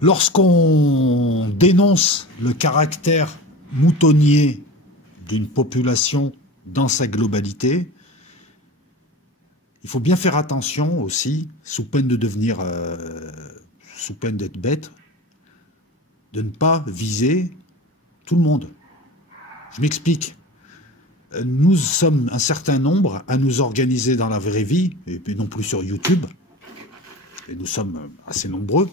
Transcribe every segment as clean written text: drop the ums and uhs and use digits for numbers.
Lorsqu'on dénonce le caractère moutonnier d'une population dans sa globalité, il faut bien faire attention aussi, sous peine de devenir, sous peine d'être bête, de ne pas viser tout le monde. Je m'explique. Nous sommes un certain nombre à nous organiser dans la vraie vie, et non plus sur YouTube, et nous sommes assez nombreux,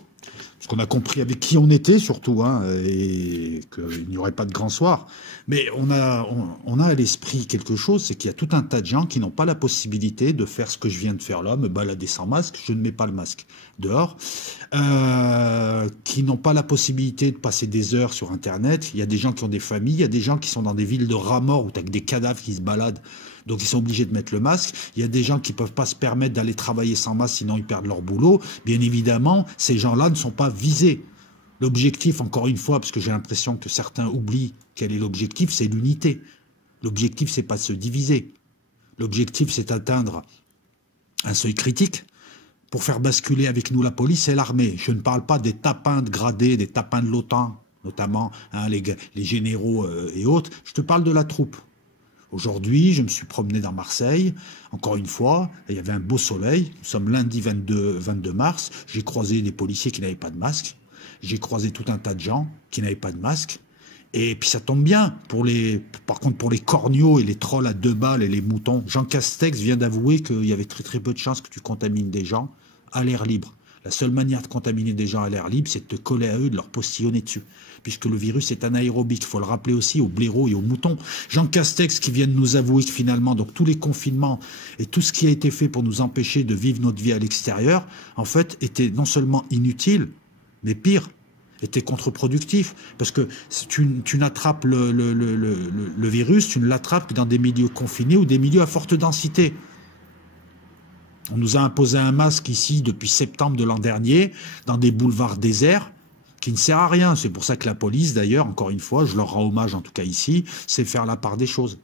parce qu'on a compris avec qui on était surtout, hein, et qu'il n'y aurait pas de grand soir. Mais on a à l'esprit quelque chose, c'est qu'il y a tout un tas de gens qui n'ont pas la possibilité de faire ce que je viens de faire là, me balader sans masque, je ne mets pas le masque dehors, qui n'ont pas la possibilité de passer des heures sur Internet. Il y a des gens qui ont des familles, il y a des gens qui sont dans des villes de rats morts où tu as que des cadavres qui se baladent, donc ils sont obligés de mettre le masque. Il y a des gens qui ne peuvent pas se permettre d'aller travailler sans masque, sinon ils perdent leur boulot. Bien évidemment, ces gens-là ne sont pas visés. L'objectif, encore une fois, parce que j'ai l'impression que certains oublient quel est l'objectif, c'est l'unité. L'objectif, c'est pas de se diviser. L'objectif, c'est d'atteindre un seuil critique pour faire basculer avec nous la police et l'armée. Je ne parle pas des tapins de gradés, des tapins de l'OTAN, notamment hein, les généraux et autres. Je te parle de la troupe. Aujourd'hui, je me suis promené dans Marseille, encore une fois, il y avait un beau soleil, nous sommes lundi 22 mars, j'ai croisé des policiers qui n'avaient pas de masque, j'ai croisé tout un tas de gens qui n'avaient pas de masque, et puis ça tombe bien, par contre pour les corneaux et les trolls à 2 balles et les moutons, Jean Castex vient d'avouer qu'il y avait très peu de chances que tu contamines des gens à l'air libre. La seule manière de contaminer des gens à l'air libre, c'est de te coller à eux, de leur postillonner dessus. Puisque le virus est anaérobique. Il faut le rappeler aussi aux blaireaux et aux moutons. Jean Castex qui vient de nous avouer que finalement, donc tous les confinements et tout ce qui a été fait pour nous empêcher de vivre notre vie à l'extérieur, en fait, était non seulement inutile, mais pire, était contre-productif. Parce que tu n'attrapes le virus, tu ne l'attrapes que dans des milieux confinés ou des milieux à forte densité. On nous a imposé un masque ici depuis septembre de l'an dernier, dans des boulevards déserts, qui ne sert à rien. C'est pour ça que la police, d'ailleurs, encore une fois, je leur rends hommage en tout cas ici, c'est faire la part des choses.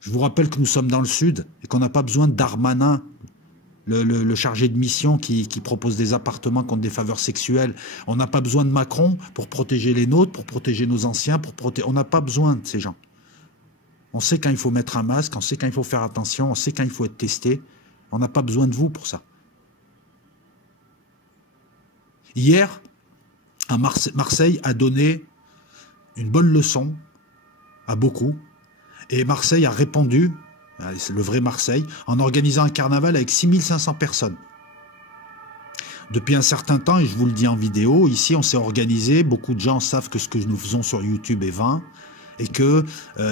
Je vous rappelle que nous sommes dans le sud et qu'on n'a pas besoin de Darmanin, le chargé de mission qui propose des appartements contre des faveurs sexuelles. On n'a pas besoin de Macron pour protéger les nôtres, pour protéger nos anciens, on n'a pas besoin de ces gens. On sait quand il faut mettre un masque, on sait quand il faut faire attention, on sait quand il faut être testé. On n'a pas besoin de vous pour ça. Hier, Marseille a donné une bonne leçon à beaucoup. Et Marseille a répondu, c'est le vrai Marseille, en organisant un carnaval avec 6500 personnes. Depuis un certain temps, et je vous le dis en vidéo, ici on s'est organisé, beaucoup de gens savent que ce que nous faisons sur YouTube est vain, et que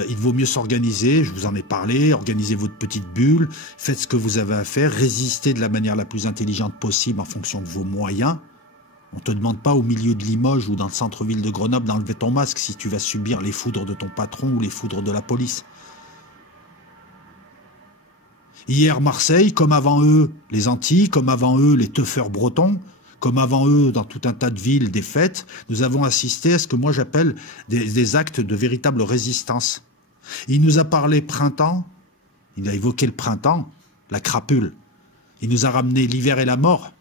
il vaut mieux s'organiser, je vous en ai parlé, organisez votre petite bulle, faites ce que vous avez à faire, résistez de la manière la plus intelligente possible en fonction de vos moyens. On ne te demande pas au milieu de Limoges ou dans le centre-ville de Grenoble d'enlever ton masque si tu vas subir les foudres de ton patron ou les foudres de la police. Hier, Marseille, comme avant eux, les Antilles, comme avant eux, les teufeurs bretons, comme avant eux, dans tout un tas de villes, des fêtes, nous avons assisté à ce que moi j'appelle des actes de véritable résistance. Il nous a parlé printemps, il a évoqué le printemps, la crapule. Il nous a ramené l'hiver et la mort.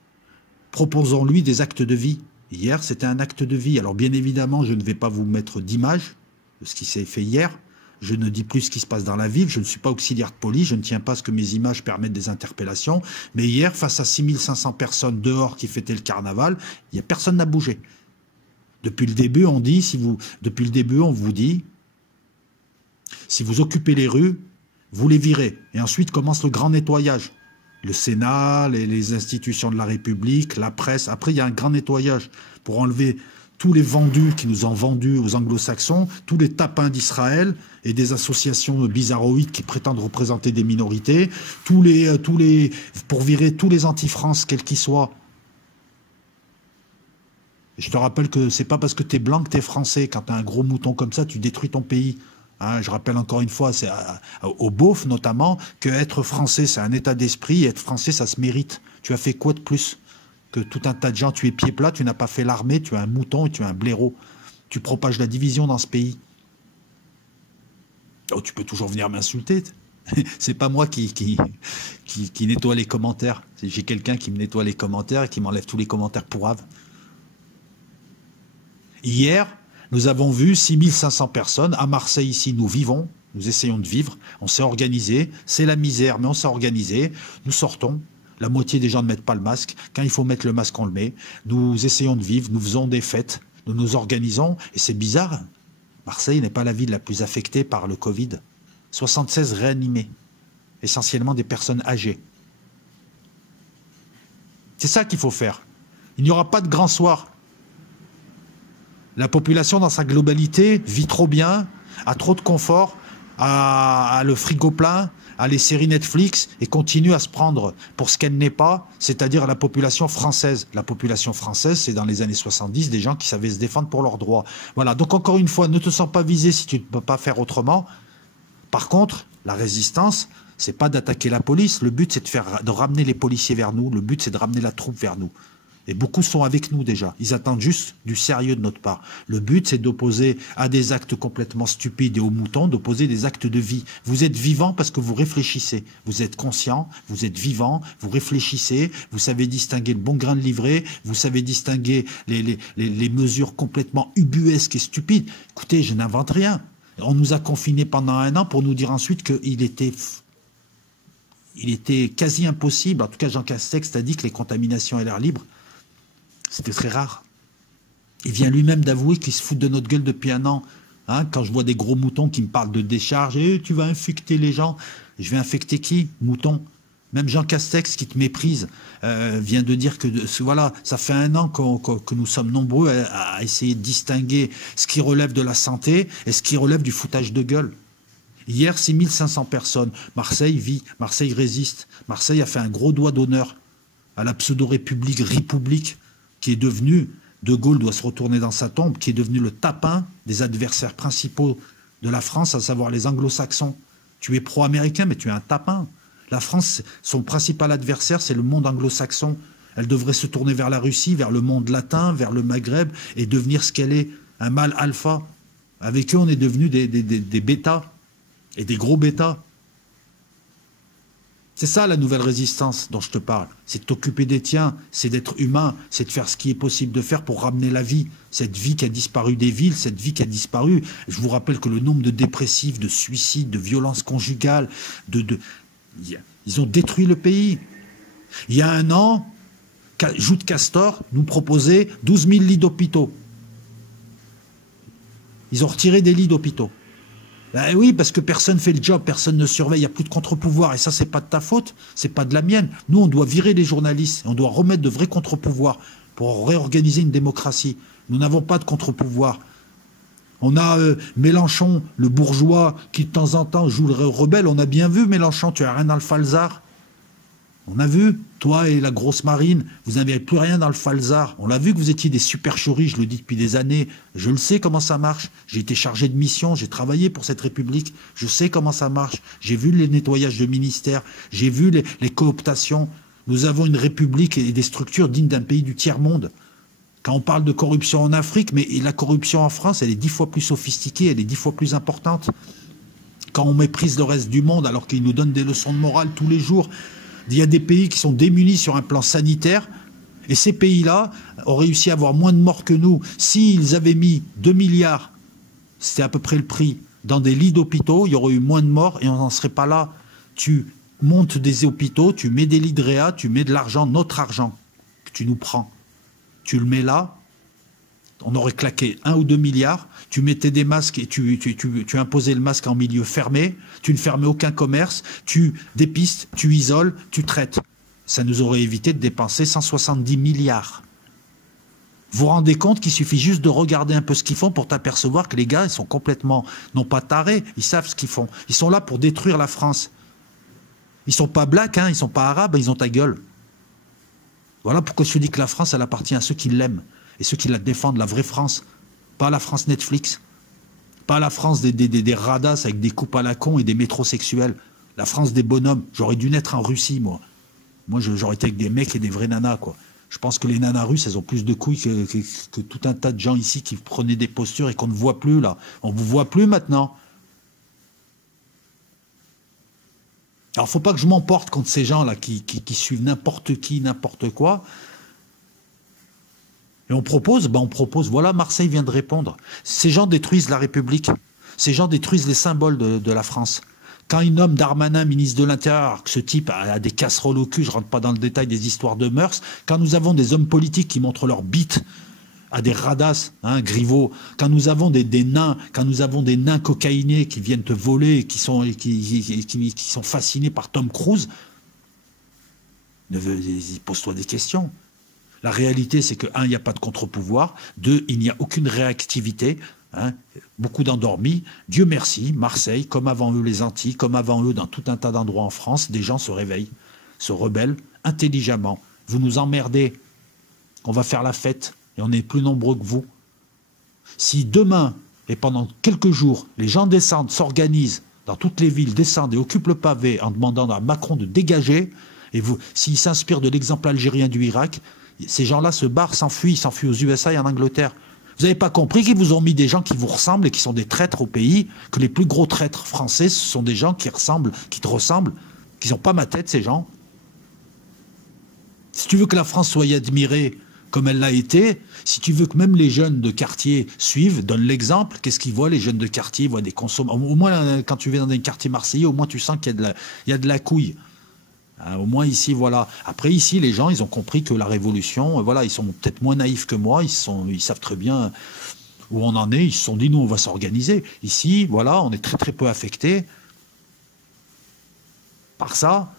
Proposons-lui des actes de vie. Hier, c'était un acte de vie. Alors bien évidemment, je ne vais pas vous mettre d'image de ce qui s'est fait hier. Je ne dis plus ce qui se passe dans la ville, je ne suis pas auxiliaire de police, je ne tiens pas à ce que mes images permettent des interpellations. Mais hier, face à 6500 personnes dehors qui fêtaient le carnaval, il n'y a personne n'a bougé. Depuis le début, on dit, depuis le début, on vous dit, si vous occupez les rues, vous les virez. Et ensuite commence le grand nettoyage. Le Sénat, les institutions de la République, la presse. Après, il y a un grand nettoyage pour enlever tous les vendus qui nous ont vendus aux anglo-saxons, tous les tapins d'Israël et des associations bizarroïdes qui prétendent représenter des minorités, pour virer tous les anti-France, quels qu'ils soient. Et je te rappelle que c'est pas parce que tu es blanc que tu es français. Quand tu as un gros mouton comme ça, tu détruis ton pays. Hein, je rappelle encore une fois, c'est au beauf notamment, que être français, c'est un état d'esprit, et être français, ça se mérite. Tu as fait quoi de plus que tout un tas de gens? Tu es pied plat, tu n'as pas fait l'armée, tu es un mouton et tu es un blaireau. Tu propages la division dans ce pays. Oh, tu peux toujours venir m'insulter. C'est pas moi qui nettoie les commentaires. J'ai quelqu'un qui me nettoie les commentaires et qui m'enlève tous les commentaires pourraves. Hier, nous avons vu 6500 personnes. À Marseille, ici, nous vivons, nous essayons de vivre. On s'est organisé. C'est la misère, mais on s'est organisé. Nous sortons. La moitié des gens ne mettent pas le masque. Quand il faut mettre le masque, on le met. Nous essayons de vivre. Nous faisons des fêtes. Nous nous organisons. Et c'est bizarre. Marseille n'est pas la ville la plus affectée par le Covid. 76 réanimés. Essentiellement des personnes âgées. C'est ça qu'il faut faire. Il n'y aura pas de grand soir. La population, dans sa globalité, vit trop bien, a trop de confort, a le frigo plein, a les séries Netflix et continue à se prendre pour ce qu'elle n'est pas, c'est-à-dire la population française. La population française, c'est dans les années 70, des gens qui savaient se défendre pour leurs droits. Voilà, donc encore une fois, ne te sens pas visé si tu ne peux pas faire autrement. Par contre, la résistance, c'est pas d'attaquer la police. Le but, c'est de ramener les policiers vers nous. Le but, c'est de ramener la troupe vers nous. Et beaucoup sont avec nous déjà. Ils attendent juste du sérieux de notre part. Le but, c'est d'opposer à des actes complètement stupides et aux moutons, d'opposer des actes de vie. Vous êtes vivant parce que vous réfléchissez. Vous êtes conscient, vous êtes vivant, vous réfléchissez, vous savez distinguer le bon grain de livret, vous savez distinguer les mesures complètement ubuesques et stupides. Écoutez, je n'invente rien. On nous a confinés pendant 1 an pour nous dire ensuite qu'il était quasi impossible. En tout cas, Jean Castex a dit que les contaminations à l'air libre, c'était très rare. Il vient lui-même d'avouer qu'il se fout de notre gueule depuis 1 an. Hein, quand je vois des gros moutons qui me parlent de décharge, tu vas infecter les gens. Je vais infecter qui? Mouton. Même Jean Castex, qui te méprise, vient de dire que voilà, ça fait 1 an que nous sommes nombreux à essayer de distinguer ce qui relève de la santé et ce qui relève du foutage de gueule. Hier, 6500 personnes. Marseille vit, Marseille résiste. Marseille a fait un gros doigt d'honneur à la pseudo-république, république, qui est devenue, De Gaulle doit se retourner dans sa tombe, qui est devenu le tapin des adversaires principaux de la France, à savoir les anglo-saxons. Tu es pro-américain, mais tu es un tapin. La France, son principal adversaire, c'est le monde anglo-saxon. Elle devrait se tourner vers la Russie, vers le monde latin, vers le Maghreb, et devenir ce qu'elle est, un mâle alpha. Avec eux, on est devenus des bêtas, et des gros bêtas. C'est ça la nouvelle résistance dont je te parle. C'est de t'occuper des tiens, c'est d'être humain, c'est de faire ce qui est possible de faire pour ramener la vie. Cette vie qui a disparu des villes, cette vie qui a disparu. Je vous rappelle que le nombre de dépressifs, de suicides, de violences conjugales, ils ont détruit le pays. Il y a 1 an, Joute Castor nous proposait 12 000 lits d'hôpitaux. Ils ont retiré des lits d'hôpitaux. Ben oui, parce que personne ne fait le job, personne ne surveille, il n'y a plus de contre-pouvoir. Et ça, c'est pas de ta faute, c'est pas de la mienne. Nous, on doit virer les journalistes, on doit remettre de vrais contre-pouvoirs pour réorganiser une démocratie. Nous n'avons pas de contre-pouvoir. On a Mélenchon, le bourgeois, qui de temps en temps joue le rebelle. On a bien vu, Mélenchon, tu n'as rien dans le falzar. On a vu, toi et la grosse marine, vous n'avez plus rien dans le falzar. On l'a vu que vous étiez des supercheries, je le dis depuis des années. Je le sais comment ça marche. J'ai été chargé de mission, j'ai travaillé pour cette République. Je sais comment ça marche. J'ai vu les nettoyages de ministères, j'ai vu les cooptations. Nous avons une République et des structures dignes d'un pays du tiers-monde. Quand on parle de corruption en Afrique, mais la corruption en France, elle est 10 fois plus sophistiquée, elle est 10 fois plus importante. Quand on méprise le reste du monde alors qu'ils nous donnent des leçons de morale tous les jours, il y a des pays qui sont démunis sur un plan sanitaire et ces pays-là ont réussi à avoir moins de morts que nous. S'ils avaient mis 2 milliards, c'était à peu près le prix, dans des lits d'hôpitaux, il y aurait eu moins de morts et on n'en serait pas là. Tu montes des hôpitaux, tu mets des lits de réa, tu mets de l'argent, notre argent, que tu nous prends. Tu le mets là, on aurait claqué 1 ou 2 milliards, tu mettais des masques et tu imposais le masque en milieu fermé, tu ne fermais aucun commerce, tu dépistes, tu isoles, tu traites. Ça nous aurait évité de dépenser 170 milliards. Vous vous rendez compte qu'il suffit juste de regarder un peu ce qu'ils font pour t'apercevoir que les gars, ils sont complètement, non pas tarés, ils savent ce qu'ils font. Ils sont là pour détruire la France. Ils sont pas blacks, hein, ils sont pas arabes, ils ont ta gueule. Voilà pourquoi je te dis que la France, elle appartient à ceux qui l'aiment. Et ceux qui la défendent, la vraie France, pas la France Netflix, pas la France des radasses avec des coupes à la con et des métrosexuels, la France des bonhommes. J'aurais dû naître en Russie, moi. Moi, j'aurais été avec des mecs et des vrais nanas, quoi. Je pense que les nanas russes, elles ont plus de couilles que tout un tas de gens ici qui prenaient des postures et qu'on ne voit plus, là. On ne vous voit plus maintenant. Alors, faut pas que je m'emporte contre ces gens-là qui suivent n'importe qui, n'importe quoi. Et on propose, voilà, Marseille vient de répondre. Ces gens détruisent la République. Ces gens détruisent les symboles de la France. Quand ils nomment Darmanin ministre de l'Intérieur, que ce type a des casseroles au cul, je ne rentre pas dans le détail des histoires de mœurs, quand nous avons des hommes politiques qui montrent leur bite à des radasses, Griveaux, quand nous avons des nains, quand nous avons des nains cocaïnés qui viennent te voler, qui sont fascinés par Tom Cruise, pose-toi des questions. La réalité, c'est que, 1, il n'y a pas de contre-pouvoir, 2, il n'y a aucune réactivité, beaucoup d'endormis. Dieu merci, Marseille, comme avant eux les Antilles, comme avant eux dans tout un tas d'endroits en France, des gens se réveillent, se rebellent intelligemment. Vous nous emmerdez, on va faire la fête, et on est plus nombreux que vous. Si demain, et pendant quelques jours, les gens descendent, s'organisent dans toutes les villes, descendent et occupent le pavé en demandant à Macron de dégager, et s'ils s'inspirent de l'exemple algérien du Irak, ces gens-là se barrent, s'enfuient aux USA et en Angleterre. Vous n'avez pas compris qu'ils vous ont mis des gens qui vous ressemblent et qui sont des traîtres au pays, que les plus gros traîtres français, ce sont des gens qui te ressemblent, qui n'ont pas ma tête, ces gens. Si tu veux que la France soit admirée comme elle l'a été, si tu veux que même les jeunes de quartier suivent, donne l'exemple, qu'est-ce qu'ils voient, les jeunes de quartier? Ils voient des consommateurs. Au moins, quand tu viens dans un quartier marseillais, au moins tu sens qu'il y a de la couille. Au moins ici, voilà. Après, ici, les gens, ils ont compris que la révolution, voilà, ils sont peut-être moins naïfs que moi, ils savent très bien où on en est, ils se sont dit, nous, on va s'organiser. Ici, voilà, on est très très peu affectés par ça.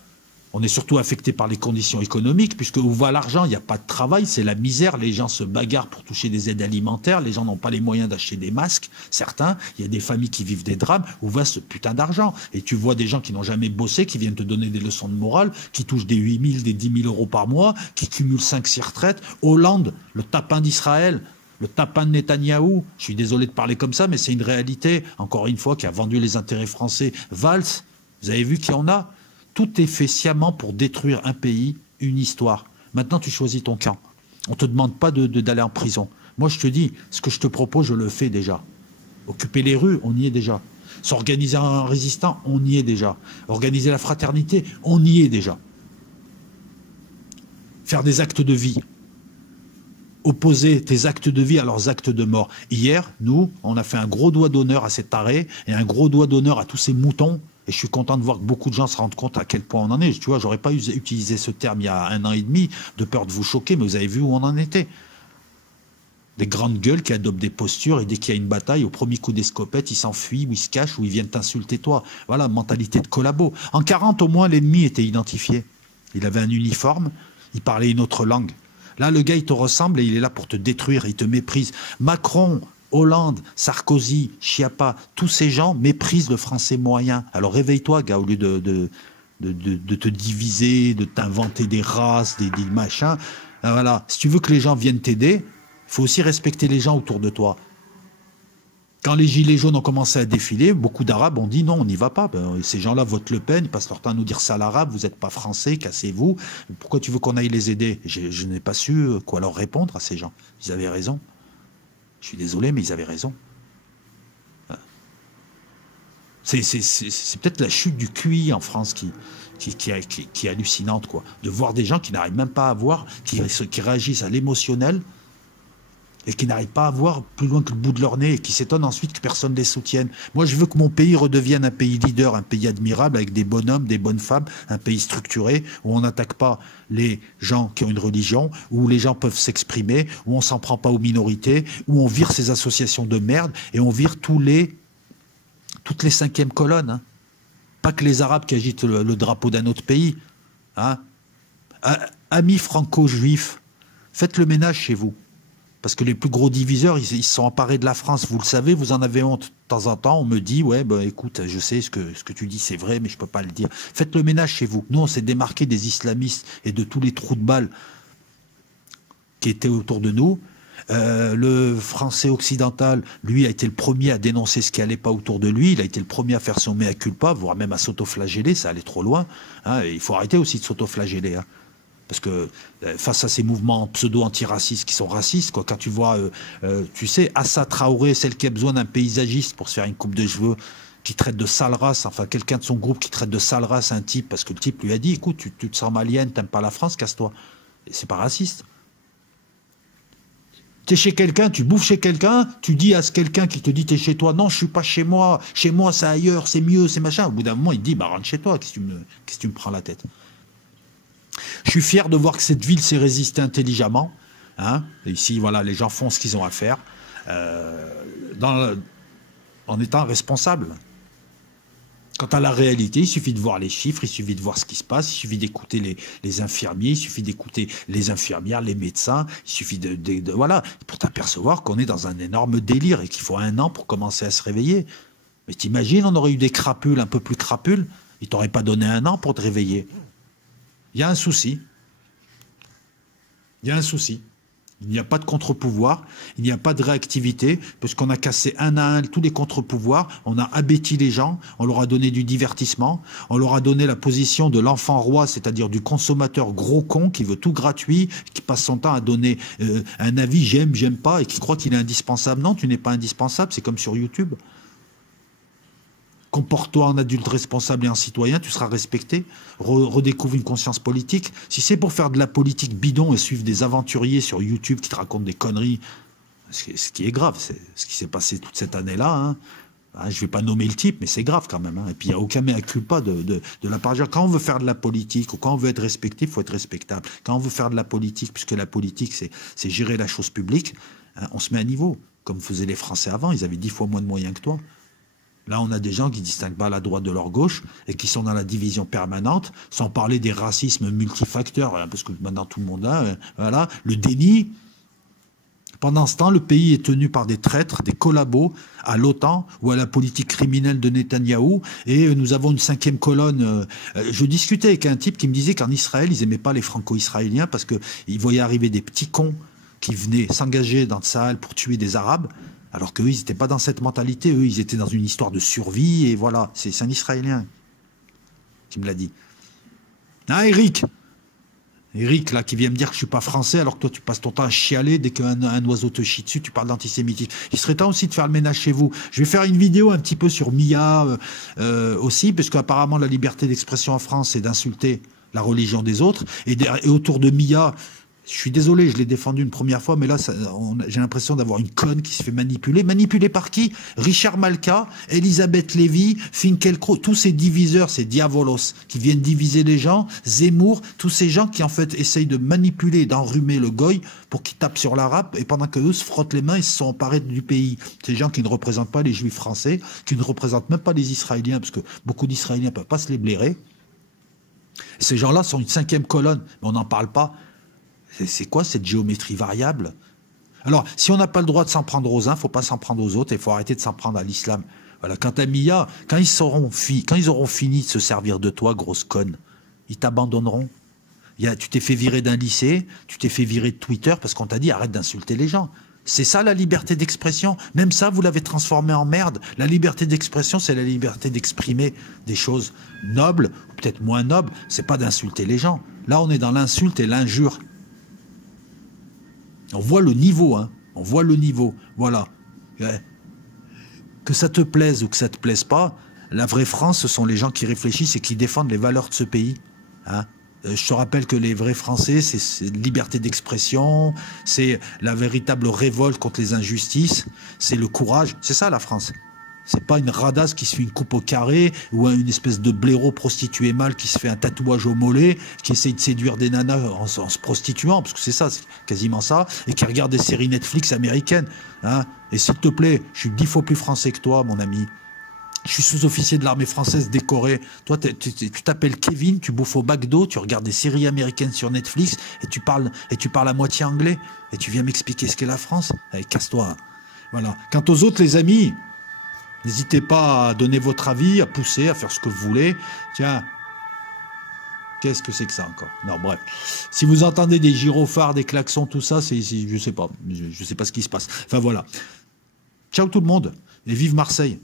On est surtout affecté par les conditions économiques, puisque où va l'argent, il n'y a pas de travail, c'est la misère, les gens se bagarrent pour toucher des aides alimentaires, les gens n'ont pas les moyens d'acheter des masques, certains, il y a des familles qui vivent des drames, où va ce putain d'argent? Et tu vois des gens qui n'ont jamais bossé, qui viennent te donner des leçons de morale, qui touchent des 8 000, des 10 000 euros par mois, qui cumulent 5-6 retraites. Hollande, le tapin d'Israël, le tapin de Netanyahou, je suis désolé de parler comme ça, mais c'est une réalité, encore une fois, qui a vendu les intérêts français. Valls, vous avez vu qui en a? Tout est fait sciemment pour détruire un pays, une histoire. Maintenant, tu choisis ton camp. On ne te demande pas d'aller en prison. Moi, je te dis, ce que je te propose, je le fais déjà. Occuper les rues, on y est déjà. S'organiser en résistant, on y est déjà. Organiser la fraternité, on y est déjà. Faire des actes de vie. Opposer tes actes de vie à leurs actes de mort. Hier, nous, on a fait un gros doigt d'honneur à cet arrêt et un gros doigt d'honneur à tous ces moutons. Et je suis content de voir que beaucoup de gens se rendent compte à quel point on en est. Tu vois, j'aurais pas utilisé ce terme il y a 1 an et demi, de peur de vous choquer, mais vous avez vu où on en était. Des grandes gueules qui adoptent des postures et dès qu'il y a une bataille, au premier coup d'escopette, ils s'enfuient, ou ils se cachent, ou ils viennent t'insulter toi. Voilà, mentalité de collabo. En 40, au moins, l'ennemi était identifié. Il avait un uniforme, il parlait une autre langue. Là, le gars, il te ressemble et il est là pour te détruire, il te méprise. Macron, Hollande, Sarkozy, Chiappa, tous ces gens méprisent le français moyen. Alors réveille-toi, gars, au lieu de te diviser, de t'inventer des races, des machins. Voilà. Si tu veux que les gens viennent t'aider, il faut aussi respecter les gens autour de toi. Quand les gilets jaunes ont commencé à défiler, beaucoup d'Arabes ont dit non, on n'y va pas. Ces gens-là votent Le Pen, ils passent leur temps à nous dire ça à l'arabe, vous n'êtes pas français, cassez-vous. Pourquoi tu veux qu'on aille les aider? Je n'ai pas su quoi leur répondre à ces gens. Ils avaient raison. Je suis désolé, mais ils avaient raison. C'est peut-être la chute du QI en France qui est hallucinante, quoi. De voir des gens qui n'arrivent même pas à voir, qui réagissent à l'émotionnel et qui n'arrivent pas à voir plus loin que le bout de leur nez et qui s'étonnent ensuite que personne ne les soutienne. Moi, je veux que mon pays redevienne un pays leader, un pays admirable, avec des bonhommes, des bonnes femmes, un pays structuré, où on n'attaque pas les gens qui ont une religion, où les gens peuvent s'exprimer, où on s'en prend pas aux minorités, où on vire ces associations de merde et on vire toutes les 5e colonnes. Pas que les Arabes qui agitent le drapeau d'un autre pays. Amis franco-juifs, faites le ménage chez vous. Parce que les plus gros diviseurs, ils se sont emparés de la France. Vous le savez, vous en avez honte. De temps en temps, on me dit, ouais, ben, écoute, je sais ce que tu dis, c'est vrai, mais je ne peux pas le dire. Faites le ménage chez vous. Nous, on s'est démarqué des islamistes et de tous les trous de balles qui étaient autour de nous. Le français occidental, lui, a été le premier à dénoncer ce qui allait pas autour de lui. Il a été le premier à faire son mea culpa, voire même à s'autoflageller. Ça allait trop loin. Il faut arrêter aussi de s'autoflageller. Parce que face à ces mouvements pseudo-antiracistes qui sont racistes, quoi, quand tu vois, tu sais, Assa Traoré, celle qui a besoin d'un paysagiste pour se faire une coupe de cheveux, qui traite de sale race, enfin quelqu'un de son groupe qui traite de sale race un type, parce que le type lui a dit, écoute, tu te sens malienne, t'aimes pas la France, casse-toi. Et c'est pas raciste. Tu es chez quelqu'un, tu bouffes chez quelqu'un, tu dis à ce quelqu'un qui te dit t'es chez toi, non, je suis pas chez moi c'est ailleurs, c'est mieux, c'est machin. Au bout d'un moment, il te dit, bah rentre chez toi, qu'est-ce que tu me prends la tête? Je suis fier de voir que cette ville s'est résistée intelligemment. Hein. Et ici, voilà, les gens font ce qu'ils ont à faire en étant responsables. Quant à la réalité, il suffit de voir les chiffres, il suffit de voir ce qui se passe, il suffit d'écouter les infirmiers, il suffit d'écouter les infirmières, les médecins, il suffit voilà, pour t'apercevoir qu'on est dans un énorme délire et qu'il faut 1 an pour commencer à se réveiller. Mais t'imagines, on aurait eu des crapules, un peu plus crapules, ils t'auraient pas donné 1 an pour te réveiller. Il y a un souci. Il y a un souci. Il n'y a pas de contre-pouvoir, il n'y a pas de réactivité, parce qu'on a cassé un à un tous les contre-pouvoirs, on a abêti les gens, on leur a donné du divertissement, on leur a donné la position de l'enfant roi, c'est-à-dire du consommateur gros con qui veut tout gratuit, qui passe son temps à donner un avis j'aime, j'aime pas, et qui croit qu'il est indispensable. Non, tu n'es pas indispensable, c'est comme sur YouTube. Comporte-toi en adulte responsable et en citoyen, tu seras respecté. Redécouvre une conscience politique. Si c'est pour faire de la politique bidon et suivre des aventuriers sur YouTube qui te racontent des conneries, ce qui est grave, c'est ce qui s'est passé toute cette année-là. Hein. Je ne vais pas nommer le type, mais c'est grave quand même. Hein. Et puis il n'y a aucun mea culpa de la part. Quand on veut faire de la politique ou quand on veut être respecté, il faut être respectable. Quand on veut faire de la politique, puisque la politique, c'est gérer la chose publique, hein, on se met à niveau. Comme faisaient les Français avant, ils avaient 10 fois moins de moyens que toi. Là, on a des gens qui ne distinguent pas la droite de leur gauche et qui sont dans la division permanente, sans parler des racismes multifacteurs, parce que maintenant tout le monde a, voilà, le déni. Pendant ce temps, le pays est tenu par des traîtres, des collabos à l'OTAN ou à la politique criminelle de Netanyahou, et nous avons une 5e colonne. Je discutais avec un type qui me disait qu'en Israël, ils n'aimaient pas les franco-israéliens parce qu'ils voyaient arriver des petits cons qui venaient s'engager dans le Sahel pour tuer des Arabes. Alors qu'eux, ils n'étaient pas dans cette mentalité. Eux, ils étaient dans une histoire de survie. Et voilà, c'est un Israélien qui me l'a dit. Ah, Eric, là, qui vient me dire que je ne suis pas français, alors que toi, tu passes ton temps à chialer dès qu'un oiseau te chie dessus, tu parles d'antisémitisme. Il serait temps aussi de faire le ménage chez vous. Je vais faire une vidéo un petit peu sur Mia aussi, parce qu'apparemment, la liberté d'expression en France, c'est d'insulter la religion des autres. Et autour de Mia... Je suis désolé, je l'ai défendu une première fois, mais là, j'ai l'impression d'avoir une conne qui se fait manipuler. Manipulée par qui? Richard Malka, Elisabeth Lévy, Finkielkraut, tous ces diviseurs, ces diavolos, qui viennent diviser les gens, Zemmour, tous ces gens qui, en fait, essayent de manipuler et d'enrhumer le goy pour qu'ils tapent sur l'arabe, et pendant qu'eux se frottent les mains, ils se sont emparés du pays. Ces gens qui ne représentent pas les juifs français, qui ne représentent même pas les Israéliens, parce que beaucoup d'Israéliens ne peuvent pas se les blairer. Ces gens-là sont une 5e colonne, mais on n'en parle pas. C'est quoi cette géométrie variable? Alors, si on n'a pas le droit de s'en prendre aux uns, il ne faut pas s'en prendre aux autres, et il faut arrêter de s'en prendre à l'islam. Voilà, quant à Mia, quand ils auront fini de se servir de toi, grosse conne, ils t'abandonneront. Tu t'es fait virer d'un lycée, tu t'es fait virer de Twitter parce qu'on t'a dit arrête d'insulter les gens. C'est ça la liberté d'expression. Même ça, vous l'avez transformé en merde. La liberté d'expression, c'est la liberté d'exprimer des choses nobles, ou peut-être moins nobles. C'est pas d'insulter les gens. Là, on est dans l'insulte et l'injure. On voit le niveau, hein. On voit le niveau. Voilà. Que ça te plaise ou que ça te plaise pas, la vraie France, ce sont les gens qui réfléchissent et qui défendent les valeurs de ce pays. Hein. Je te rappelle que les vrais Français, c'est liberté d'expression, c'est la véritable révolte contre les injustices, c'est le courage. C'est ça la France. C'est pas une radasse qui se fait une coupe au carré ou une espèce de blaireau prostitué mâle qui se fait un tatouage au mollet, qui essaye de séduire des nanas en se prostituant, parce que c'est ça, c'est quasiment ça, et qui regarde des séries Netflix américaines. Hein. Et s'il te plaît, je suis 10 fois plus français que toi, mon ami. Je suis sous-officier de l'armée française décoré. Toi, tu t'appelles Kevin, tu bouffes au McDo, tu regardes des séries américaines sur Netflix et tu parles à moitié anglais. Et tu viens m'expliquer ce qu'est la France. Allez, casse-toi. Hein. Voilà. Quant aux autres, les amis... N'hésitez pas à donner votre avis, à pousser, à faire ce que vous voulez. Tiens, qu'est-ce que c'est que ça encore? Non, bref. Si vous entendez des gyrophares, des klaxons, tout ça, je sais pas. Je sais pas ce qui se passe. Enfin, voilà. Ciao tout le monde et vive Marseille.